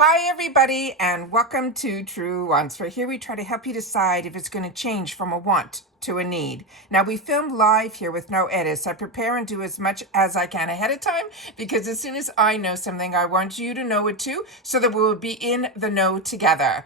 Hi everybody and welcome to Truewants, where here we try to help you decide if it's going to change from a want to a need. Now we film live here with no edits. I prepare and do as much as I can ahead of time because as soon as I know something, I want you to know it too, so that we will be in the know together.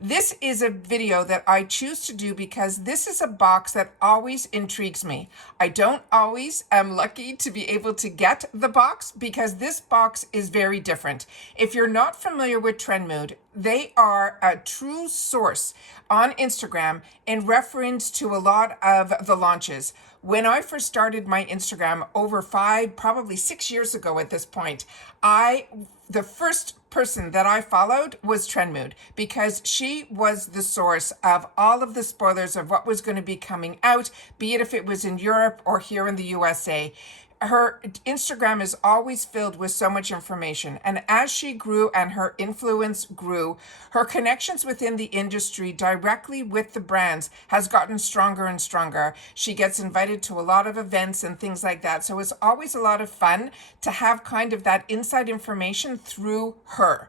This is a video that I choose to do because this is a box that always intrigues me. I don't always am lucky to be able to get the box because this box is very different. If you're not familiar with Trendmood, they are a true source on Instagram in reference to a lot of the launches. When I first started my Instagram over 5, probably 6 years ago at this point, the first person that I followed was Trendmood because she was the source of all of the spoilers of what was going to be coming out, be it if it was in Europe or here in the USA. Her Instagram is always filled with so much information. And as she grew and her influence grew, her connections within the industry directly with the brands has gotten stronger and stronger. She gets invited to a lot of events and things like that. So it's always a lot of fun to have kind of that inside information through her.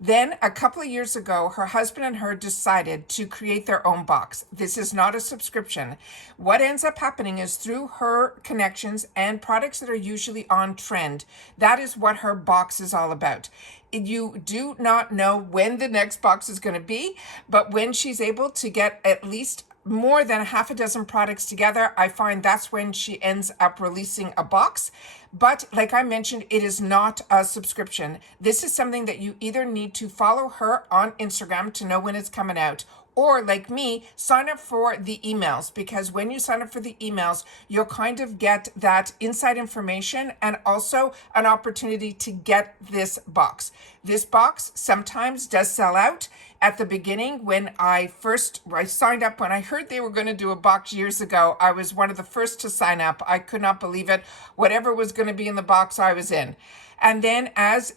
Then a couple of years ago, her husband and her decided to create their own box. This is not a subscription. What ends up happening is through her connections and products that are usually on trend, that is what her box is all about. You do not know when the next box is going to be, but when she's able to get at least more than half a dozen products together, I find that's when she ends up releasing a box. But like I mentioned, it is not a subscription. This is something that you either need to follow her on Instagram to know when it's coming out, or like me, sign up for the emails, because when you sign up for the emails, you'll kind of get that inside information and also an opportunity to get this box. This box sometimes does sell out. At the beginning, when I signed up, when I heard they were going to do a box years ago, I was one of the first to sign up. I could not believe it. Whatever was going to be in the box, I was in. And then as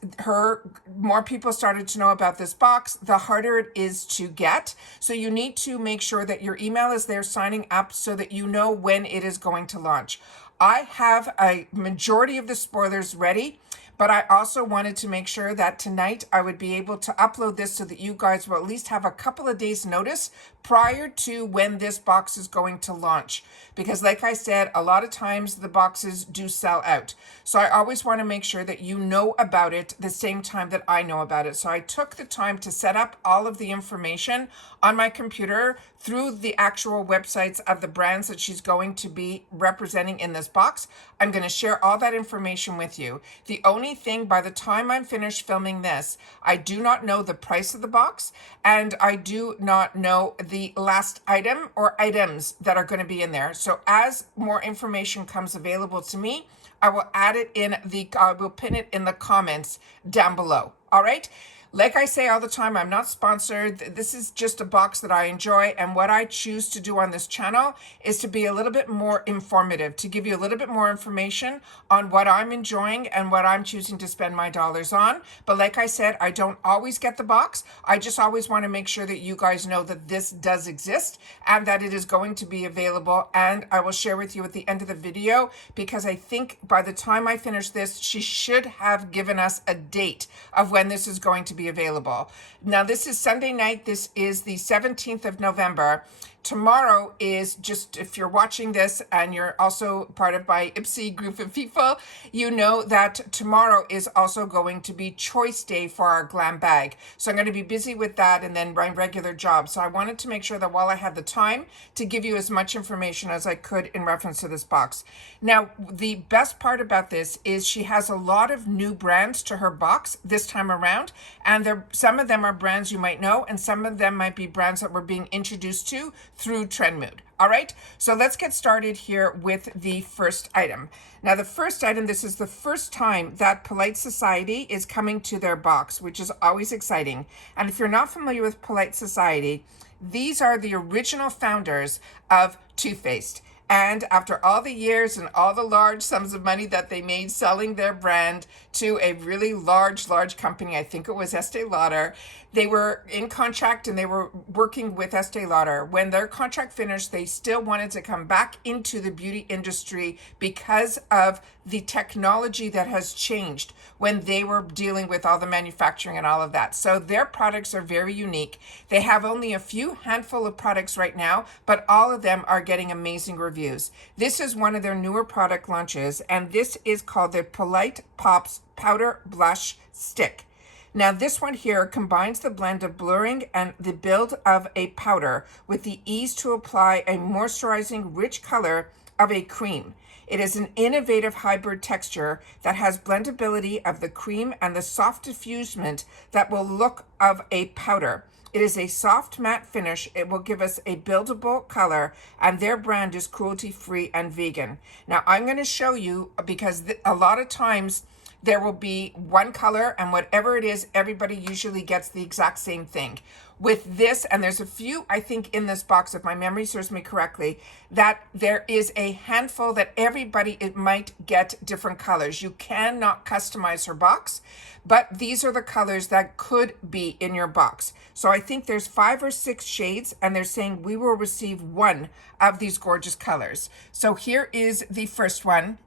more people started to know about this box, the harder it is to get. So you need to make sure that your email is there signing up so that you know when it is going to launch. I have a majority of the spoilers ready, but I also wanted to make sure that tonight I would be able to upload this so that you guys will at least have a couple of days notice prior to when this box is going to launch. Because like I said, a lot of times the boxes do sell out. So I always want to make sure that you know about it the same time that I know about it. So I took the time to set up all of the information on my computer through the actual websites of the brands that she's going to be representing in this box. I'm going to share all that information with you. The only thing, by the time I'm finished filming this, I do not know the price of the box, and I do not know the last item or items that are going to be in there. So as more information comes available to me, I will I will pin it in the comments down below. All right. Like I say all the time, I'm not sponsored. This is just a box that I enjoy. And what I choose to do on this channel is to be a little bit more informative, to give you a little bit more information on what I'm enjoying and what I'm choosing to spend my dollars on. But like I said, I don't always get the box. I just always want to make sure that you guys know that this does exist and that it is going to be available. And I will share with you at the end of the video, because I think by the time I finish this, she should have given us a date of when this is going to be available. Now, this is Sunday night. This is the 17th of November. Tomorrow is, just if you're watching this and you're also part of my Ipsy group of people, you know that tomorrow is also going to be choice day for our glam bag. So I'm going to be busy with that and then my regular job. So I wanted to make sure that while I had the time to give you as much information as I could in reference to this box. Now, the best part about this is she has a lot of new brands to her box this time around. And some of them are brands you might know, and some of them might be brands that we're being introduced to through Trendmood. All right, so let's get started here with the first item. Now, the first item, this is the first time that Polite Society is coming to their box, which is always exciting. And if you're not familiar with Polite Society, these are the original founders of Too Faced. And after all the years and all the large sums of money that they made selling their brand to a really large company, I think it was Estee Lauder, they were in contract and they were working with Estee Lauder. When their contract finished, they still wanted to come back into the beauty industry because of the technology that has changed when they were dealing with all the manufacturing and all of that. So their products are very unique. They have only a few handful of products right now, but all of them are getting amazing reviews. This is one of their newer product launches, and this is called the Polite Pops Powder Blush Stick. Now this one here combines the blend of blurring and the build of a powder with the ease to apply a moisturizing rich color of a cream. It is an innovative hybrid texture that has blendability of the cream and the soft diffusement that will look of a powder. It is a soft matte finish. It will give us a buildable color, and their brand is cruelty-free and vegan. Now I'm going to show you, because a lot of times there will be one color, and whatever it is, everybody usually gets the exact same thing. With this, and there's a few, I think, in this box, if my memory serves me correctly, that there is a handful that everybody, it might get different colors. You cannot customize her box, but these are the colors that could be in your box. So I think there's 5 or 6 shades, and they're saying we will receive one of these gorgeous colors. So here is the first one.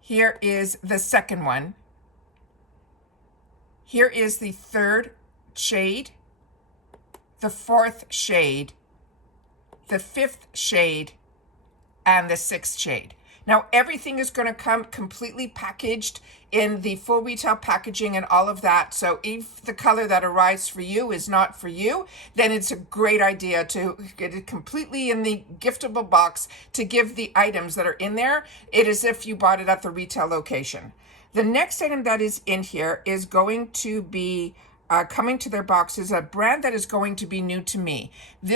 Here is the second one. Here is the third shade, the fourth shade, the fifth shade, and the sixth shade. Now everything is going to come completely packaged in the full retail packaging and all of that. So if the color that arrives for you is not for you, then it's a great idea to get it completely in the giftable box to give the items that are in there. It is if you bought it at the retail location. The next item that is in here is going to be coming to their box, is a brand that is going to be new to me.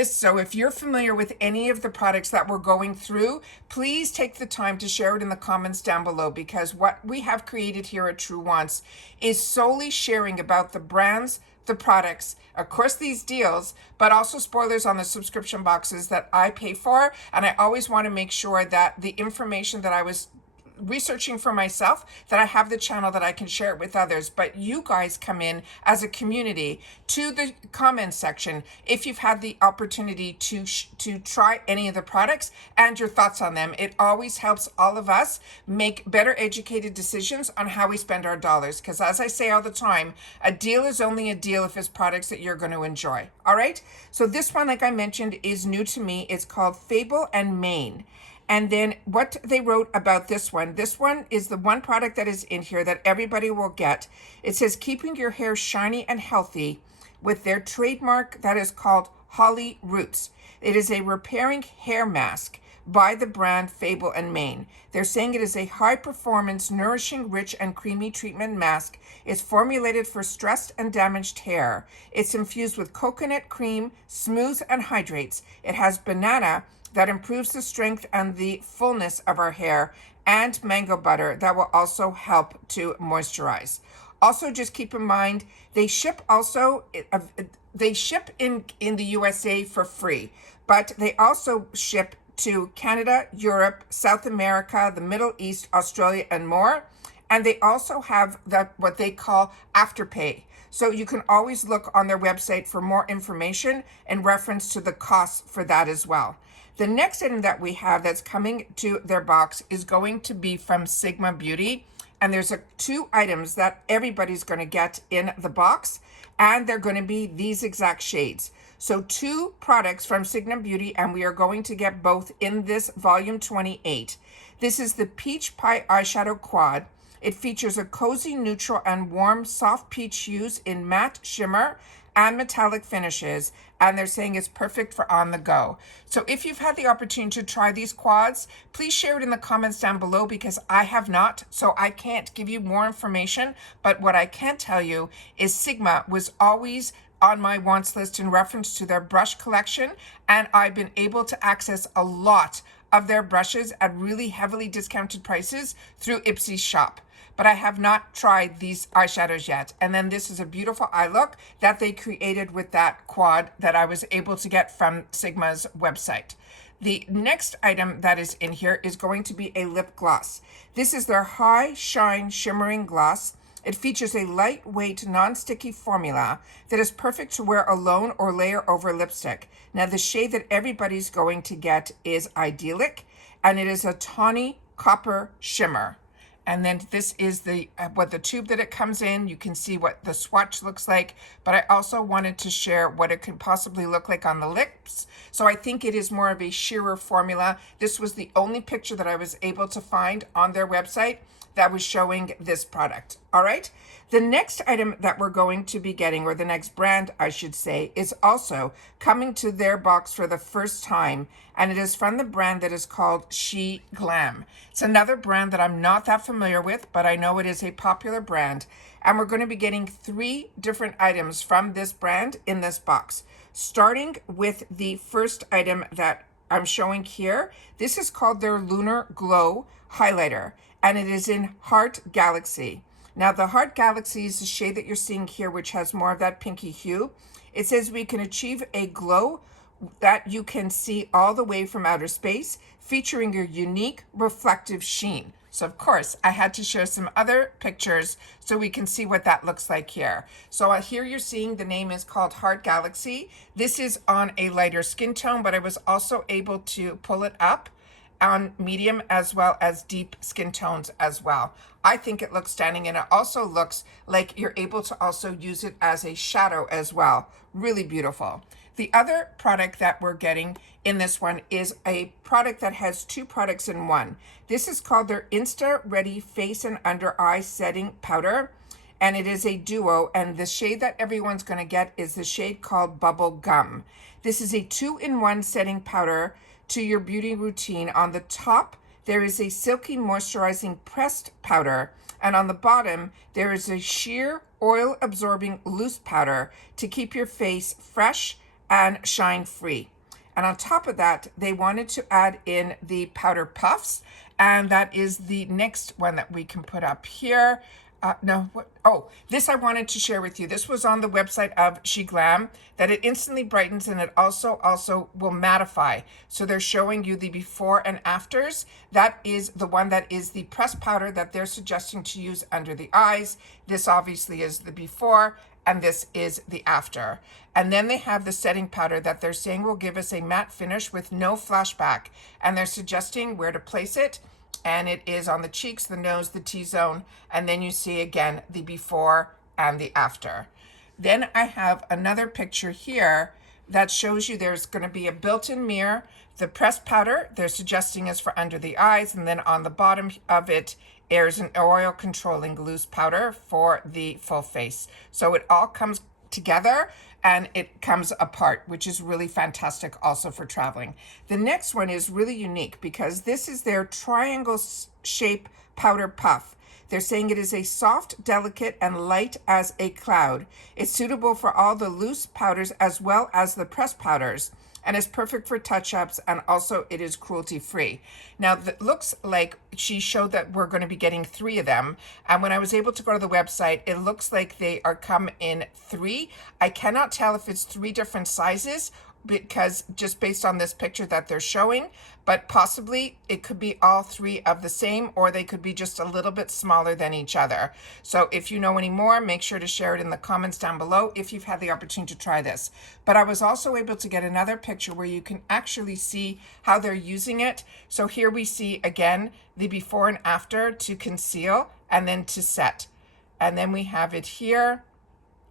So if you're familiar with any of the products that we're going through, please take the time to share it in the comments down below, because what we have created here at Truewants is solely sharing about the brands, the products, of course these deals, but also spoilers on the subscription boxes that I pay for. And I always want to make sure that the information that I was researching for myself, that I have the channel that I can share it with others. But you guys come in as a community to the comment section if you've had the opportunity to try any of the products and your thoughts on them. It always helps all of us make better educated decisions on how we spend our dollars, because as I say all the time, a deal is only a deal if it's products that you're going to enjoy. All right, so this one, like I mentioned, is new to me. It's called Fable and Maine. And then what they wrote about this one is the one product that is in here that everybody will get. It says, keeping your hair shiny and healthy with their trademark that is called Holly Roots. It is a repairing hair mask by the brand Fable and Maine. They're saying it is a high performance, nourishing, rich and creamy treatment mask. It's formulated for stressed and damaged hair. It's infused with coconut cream, smooths and hydrates. It has banana that improves the strength and the fullness of our hair, and mango butter that will also help to moisturize. Also, just keep in mind, they ship in the USA for free, but they also ship to Canada, Europe, South America, the Middle East, Australia, and more. And they also have what they call Afterpay. So you can always look on their website for more information in reference to the costs for that as well. The next item that we have that's coming to their box is going to be from Sigma Beauty. And there's 2 items that everybody's going to get in the box. And they're going to be these exact shades. So 2 products from Sigma Beauty, and we are going to get both in this volume 28. This is the Peach Pie Eyeshadow Quad. It features a cozy, neutral, and warm soft peach hues in matte shimmer and metallic finishes, and they're saying it's perfect for on the go. So if you've had the opportunity to try these quads, please share it in the comments down below, because I have not, so I can't give you more information. But what I can tell you is Sigma was always on my wants list in reference to their brush collection, and I've been able to access a lot of their brushes at really heavily discounted prices through Ipsy's shop. But I have not tried these eyeshadows yet. And then this is a beautiful eye look that they created with that quad that I was able to get from Sigma's website. The next item that is in here is going to be a lip gloss. This is their High Shine Shimmering Gloss. It features a lightweight, non-sticky formula that is perfect to wear alone or layer over lipstick. Now, the shade that everybody's going to get is Idyllic, and it is a tawny copper shimmer. And then this is the what the tube that it comes in. You can see what the swatch looks like, but I also wanted to share what it could possibly look like on the lips. So I think it is more of a sheerer formula. This was the only picture that I was able to find on their website that was showing this product. All right. The next item that we're going to be getting, or the next brand, I should say, is also coming to their box for the first time. And it is from the brand that is called SheGlam. It's another brand that I'm not that familiar with, but I know it is a popular brand. And we're going to be getting 3 different items from this brand in this box. Starting with the first item that I'm showing here. This is called their Lunar Glow Highlighter, and it is in Heart Galaxy. Now, the Heart Galaxy is the shade that you're seeing here, which has more of that pinky hue. It says we can achieve a glow that you can see all the way from outer space, featuring your unique reflective sheen. So, of course, I had to share some other pictures so we can see what that looks like here. So here you're seeing the name is called Heart Galaxy. This is on a lighter skin tone, but I was also able to pull it up on medium as well as deep skin tones as well. I think it looks stunning, and it also looks like you're able to also use it as a shadow as well. Really beautiful. The other product that we're getting in this one is a product that has 2 products in one. This is called their Insta Ready Face and Under Eye Setting Powder, and it is a duo, and the shade that everyone's going to get is the shade called Bubble Gum. This is a 2-in-1 setting powder to your beauty routine. On the top, there is a silky moisturizing pressed powder, and on the bottom, there is a sheer oil absorbing loose powder to keep your face fresh and shine free. And on top of that, they wanted to add in the powder puffs, and that is the next one that we can put up here. This I wanted to share with you. This was on the website of SheGlam, that it instantly brightens, and it also will mattify. So they're showing you the before and afters. That is the one that is the pressed powder that they're suggesting to use under the eyes. This obviously is the before, and this is the after. And then they have the setting powder that they're saying will give us a matte finish with no flashback. And they're suggesting where to place it. And it is on the cheeks, the nose, the T-zone, and then you see again the before and the after. Then I have another picture here that shows you there's going to be a built-in mirror. The pressed powder they're suggesting is for under the eyes, and then on the bottom of it there's an oil controlling loose powder for the full face. So it all comes together and it comes apart, which is really fantastic also for traveling. The next one is really unique because this is their triangle shape powder puff. They're saying it is a soft, delicate, and light as a cloud. It's suitable for all the loose powders as well as the pressed powders, and is perfect for touch-ups, and also it is cruelty-free. Now, it looks like she showed that we're going to be getting 3 of them, and when I was able to go to the website, it looks like they are come in 3. I cannot tell if it's 3 different sizes, because just based on this picture that they're showing, but possibly it could be all 3 of the same, or they could be just a little bit smaller than each other. So if you know any more, make sure to share it in the comments down below if you've had the opportunity to try this. But I was also able to get another picture where you can actually see how they're using it. So here we see again the before and after to conceal and then to set. And then we have it here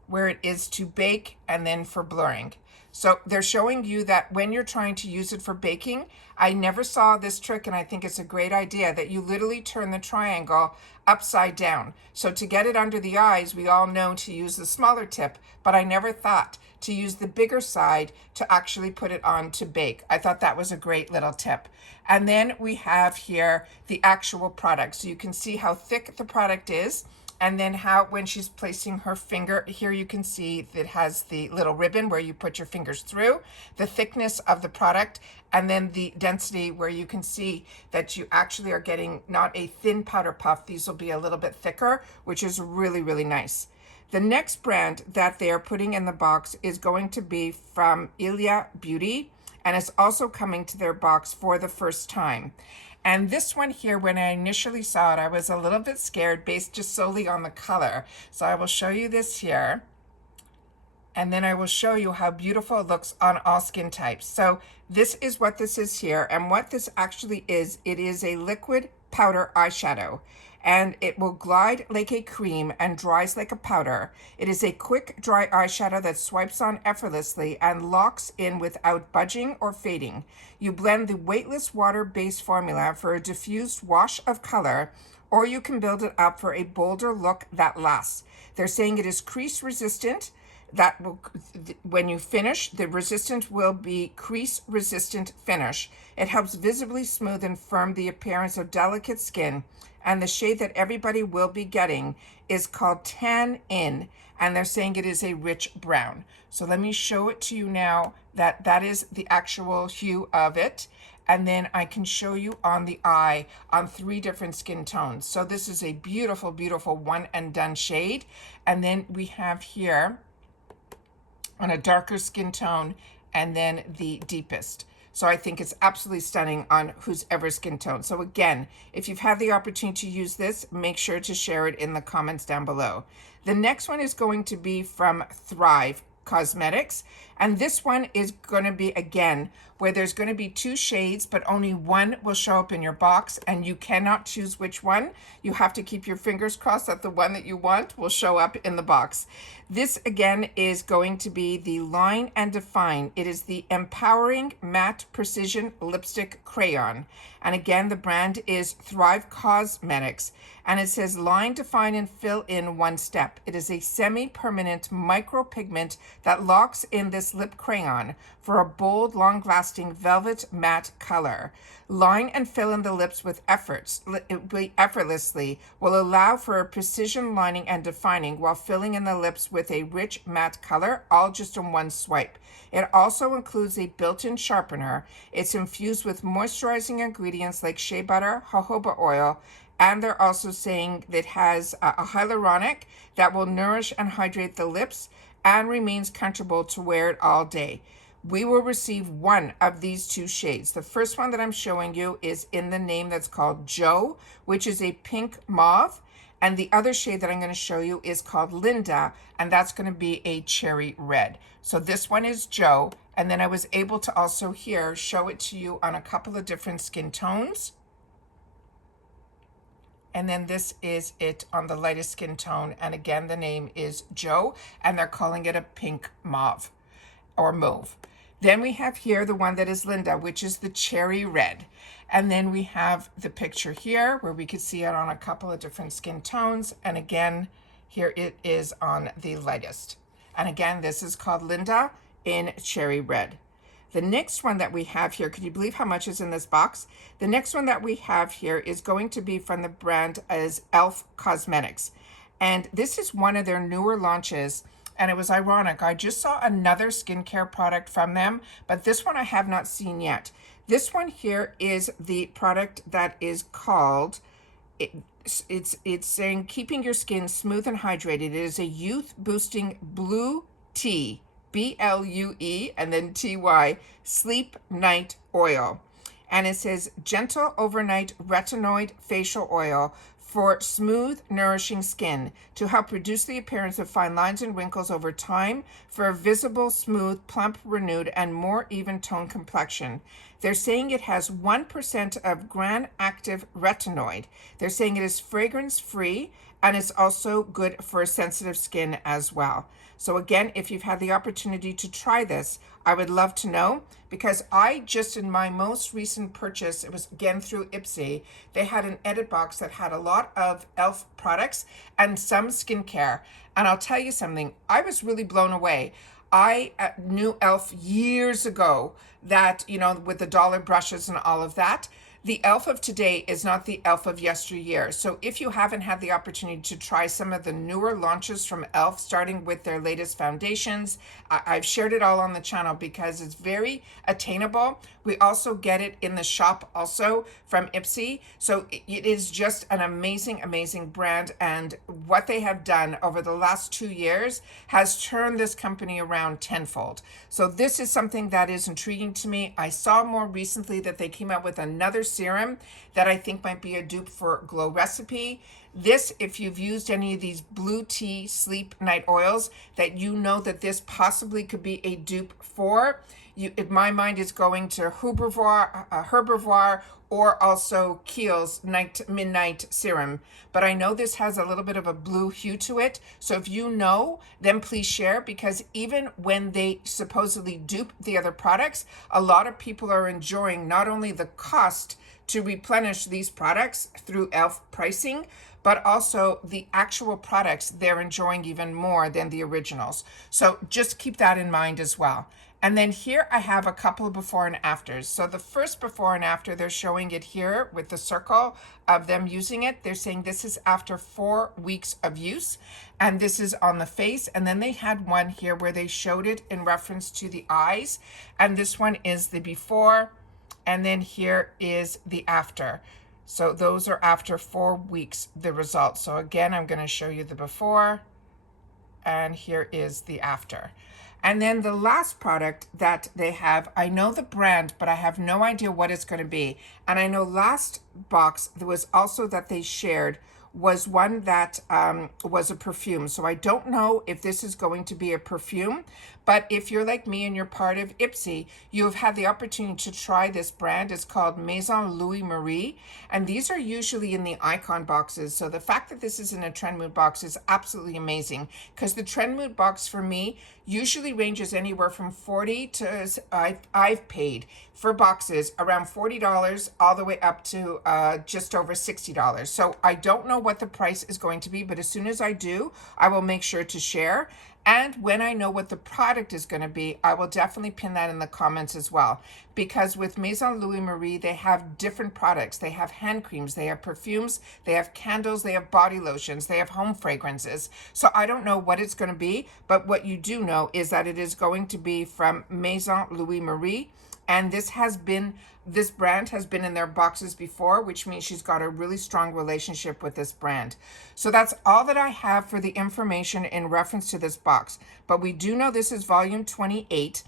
where it is to bake and then for blurring. So they're showing you that when you're trying to use it for baking, I never saw this trick, and I think it's a great idea that you literally turn the triangle upside down. So to get it under the eyes, we all know to use the smaller tip, but I never thought to use the bigger side to actually put it on to bake. I thought that was a great little tip. And then we have here the actual product. So you can see how thick the product is. And then how, when she's placing her finger, here you can see that it has the little ribbon where you put your fingers through, the thickness of the product, and then the density where you can see that you actually are getting not a thin powder puff. These will be a little bit thicker, which is really, really nice. The next brand that they are putting in the box is going to be from Ilia Beauty, and it's also coming to their box for the first time. And this one here, when I initially saw it, I was a little bit scared based just solely on the color. So I will show you this here. And then I will show you how beautiful it looks on all skin types. So this is what this is here. And what this actually is, it is a liquid powder eyeshadow. And it will glide like a cream and dries like a powder. It is a quick, dry eyeshadow that swipes on effortlessly and locks in without budging or fading. You blend the weightless water-based formula for a diffused wash of color, or you can build it up for a bolder look that lasts. They're saying it is crease resistant. That will, when you finish, the resistant will be crease resistant finish. It helps visibly smooth and firm the appearance of delicate skin. And the shade that everybody will be getting is called Tan In, and they're saying it is a rich brown. So let me show it to you now that is the actual hue of it. And then I can show you on the eye on 3 different skin tones. So this is a beautiful, beautiful one and done shade. And then we have here on a darker skin tone, and then the deepest. So I think it's absolutely stunning on whose ever skin tone. So again, if you've had the opportunity to use this, make sure to share it in the comments down below. The next one is going to be from Thrive Causemetics. And this one is going to be, again, where there's going to be 2 shades, but only one will show up in your box, and you cannot choose which one. You have to keep your fingers crossed that the one that you want will show up in the box. This, again, is going to be the Line and Define. It is the Empowering Matte Precision Lipstick Crayon. And again, the brand is Thrive Causemetics. And it says line, define, and fill in one step. It is a semi-permanent micropigment that locks in this lip crayon for a bold, long-lasting velvet matte color. Line and fill in the lips with effortlessly will allow for a precision lining and defining while filling in the lips with a rich matte color, all just in one swipe. It also includes a built-in sharpener. It's infused with moisturizing ingredients like shea butter, jojoba oil, and they're also saying that it has a hyaluronic that will nourish and hydrate the lips and remains comfortable to wear it all day. We will receive one of these 2 shades. The first one that I'm showing you is in the name that's called Joe, which is a pink mauve. And the other shade that I'm going to show you is called Linda, and that's going to be a cherry red. So this one is Joe, and then I was able to also here show it to you on a couple of different skin tones. And then this is it on the lightest skin tone. And again, the name is Joe, and they're calling it a pink mauve or mauve. Then we have here the one that is Linda, which is the cherry red. And then we have the picture here where we could see it on a couple of different skin tones. And again, here it is on the lightest. And again, this is called Linda in cherry red. The next one that we have here, can you believe how much is in this box? The next one that we have here is going to be from the brand as e.l.f. Cosmetics. And this is one of their newer launches. And it was ironic. I just saw another skincare product from them, but this one I have not seen yet. This one here is the product that is called, it's saying keeping your skin smooth and hydrated. It is a youth boosting blue tea. BLUE and then TY sleep night oil. And it says gentle overnight retinoid facial oil for smooth, nourishing skin to help reduce the appearance of fine lines and wrinkles over time for a visible, smooth, plump, renewed, and more even tone complexion. They're saying it has 1% of gram active retinoid. They're saying it is fragrance free, and it's also good for sensitive skin as well. So again, if you've had the opportunity to try this, I would love to know, because I just in my most recent purchase, it was again through Ipsy, they had an edit box that had a lot of e.l.f. products and some skincare. And I'll tell you something, I was really blown away. I knew e.l.f. years ago that, you know, with the dollar brushes and all of that, The elf of today is not the elf of yesteryear. So if you haven't had the opportunity to try some of the newer launches from elf, starting with their latest foundations, I've shared it all on the channel because it's very attainable. We also get it in the shop also from Ipsy. So it is just an amazing, amazing brand. And what they have done over the last 2 years has turned this company around tenfold. So this is something that is intriguing to me. I saw more recently that they came out with another serum that I think might be a dupe for Glow Recipe. This, if you've used any of these blue tea sleep night oils, that you know that this possibly could be a dupe for. In my mind, is going to Herbivoire or also Kiehl's Midnight Serum. But I know this has a little bit of a blue hue to it. So if you know, then please share, because even when they supposedly dupe the other products, a lot of people are enjoying not only the cost to replenish these products through elf pricing, but also the actual products they're enjoying even more than the originals. So just keep that in mind as well. And then here I have a couple of before and afters. So the first before and after, they're showing it here with the circle of them using it. They're saying this is after 4 weeks of use, and this is on the face. And then they had one here where they showed it in reference to the eyes. And this one is the before, and then here is the after. So those are after 4 weeks, the results. So again, I'm going to show you the before, and here is the after. And then the last product that they have, I know the brand, but I have no idea what it's going to be. And I know last box, there was also that they shared was one that was a perfume. So I don't know if this is going to be a perfume, but if you're like me and you're part of Ipsy, you have had the opportunity to try this brand. It's called Maison Louis Marie, and these are usually in the icon boxes. So the fact that this is in a Trendmood box is absolutely amazing, because the Trendmood box for me usually ranges anywhere from 40 to, I've paid for boxes around $40 all the way up to just over $60. So I don't know what the price is going to be, but as soon as I do, I will make sure to share. And when I know what the product is going to be, I will definitely pin that in the comments as well. Because with Maison Louis Marie, they have different products. They have hand creams, they have perfumes, they have candles, they have body lotions, they have home fragrances. So I don't know what it's going to be, but what you do know is that it is going to be from Maison Louis Marie. And this brand has been in their boxes before, which means she's got a really strong relationship with this brand. So that's all that I have for the information in reference to this box. But we do know this is volume 28.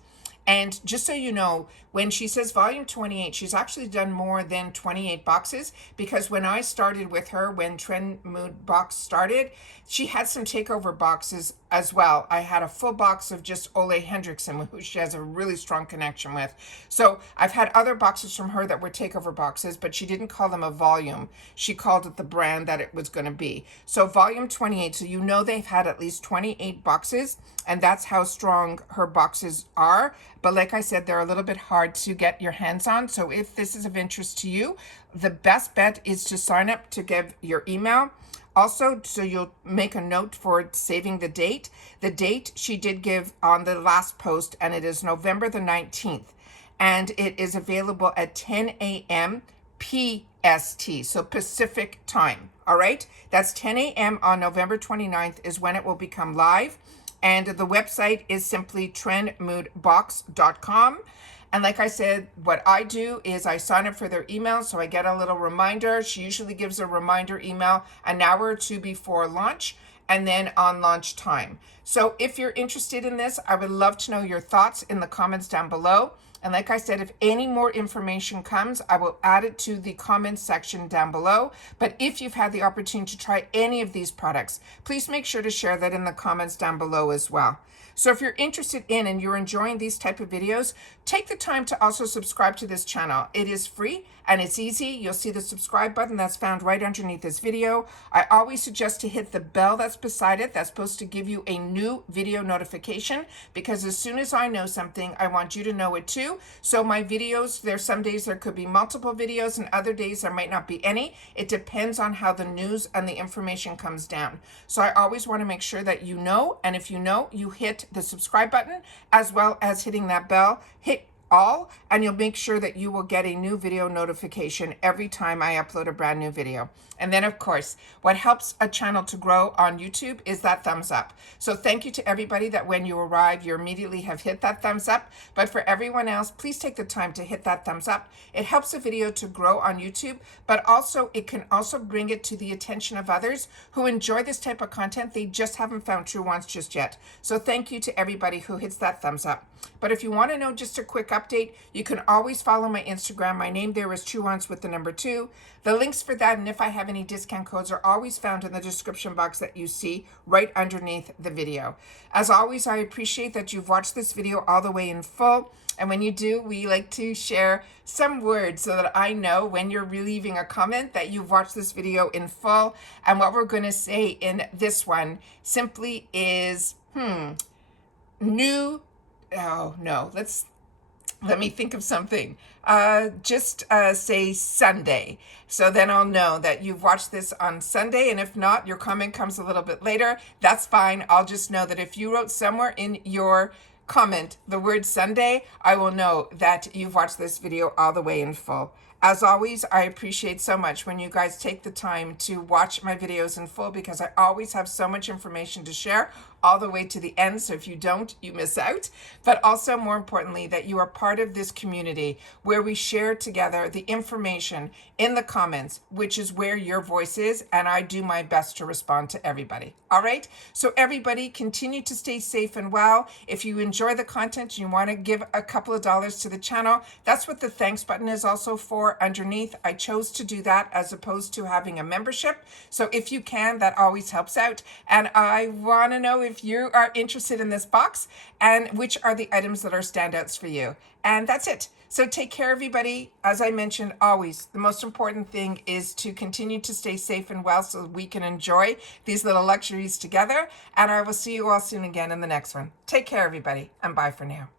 And just so you know, when she says volume 28, she's actually done more than 28 boxes, because when I started with her, when Trendmood box started, she had some takeover boxes as well. I had a full box of just Ole Hendrickson, who she has a really strong connection with. So I've had other boxes from her that were takeover boxes, but she didn't call them a volume. She called it the brand that it was going to be. So volume 28, so you know they've had at least 28 boxes, and that's how strong her boxes are. But like I said, they're a little bit hard to get your hands on. So if this is of interest to you, the best bet is to sign up to give your email. Also, so you'll make a note for saving the date. The date she did give on the last post, and it is November the 19th. And it is available at 10 a.m. PST, so Pacific time. All right, that's 10 a.m. on November 29th is when it will become live. And the website is simply trendmoodbox.com. And like I said, what I do is I sign up for their email, so I get a little reminder. She usually gives a reminder email an hour or two before launch, and then on launch time. So if you're interested in this, I would love to know your thoughts in the comments down below. And like I said, if any more information comes, I will add it to the comments section down below. But if you've had the opportunity to try any of these products, please make sure to share that in the comments down below as well. So if you're interested in and you're enjoying these type of videos, take the time to also subscribe to this channel. It is free and it's easy. You'll see the subscribe button that's found right underneath this video. I always suggest to hit the bell that's beside it. That's supposed to give you a new video notification, because as soon as I know something, I want you to know it too. So my videos, there's some days there could be multiple videos and other days there might not be any. It depends on how the news and the information comes down. So I always want to make sure that you know, and if you know, you hit the subscribe button as well as hitting that bell. Hit all, and you'll make sure that you will get a new video notification every time I upload a brand new video. And then, of course, what helps a channel to grow on YouTube is that thumbs up. So thank you to everybody that when you arrive, you immediately have hit that thumbs up. But for everyone else, please take the time to hit that thumbs up. It helps a video to grow on YouTube, but also it can also bring it to the attention of others who enjoy this type of content. They just haven't found Truewants just yet. So thank you to everybody who hits that thumbs up. But if you want to know just a quick update, you can always follow my Instagram. My name there is Truewants with the number 2. The links for that, and if I have any discount codes, are always found in the description box that you see right underneath the video. As always, I appreciate that you've watched this video all the way in full. And when you do, we like to share some words so that I know when you're leaving a comment that you've watched this video in full. And what we're going to say in this one simply is, new, oh no, let me think of something. Just say Sunday. So then I'll know that you've watched this on Sunday. And if not, your comment comes a little bit later. That's fine. I'll just know that if you wrote somewhere in your comment the word Sunday, I will know that you've watched this video all the way in full. As always, I appreciate so much when you guys take the time to watch my videos in full, because I always have so much information to share all the way to the end. So if you don't, you miss out. But also, more importantly, that you are part of this community where we share together the information in the comments, which is where your voice is. And I do my best to respond to everybody. All right. So everybody, continue to stay safe and well. If you enjoy the content and you want to give a couple of dollars to the channel, that's what the thanks button is also for underneath. I chose to do that as opposed to having a membership. So if you can, that always helps out. And I want to know if you are interested in this box and which are the items that are standouts for you. And that's it. So take care, everybody. As I mentioned, always, the most important thing is to continue to stay safe and well so we can enjoy these little luxuries together. And I will see you all soon again in the next one. Take care, everybody, and bye for now.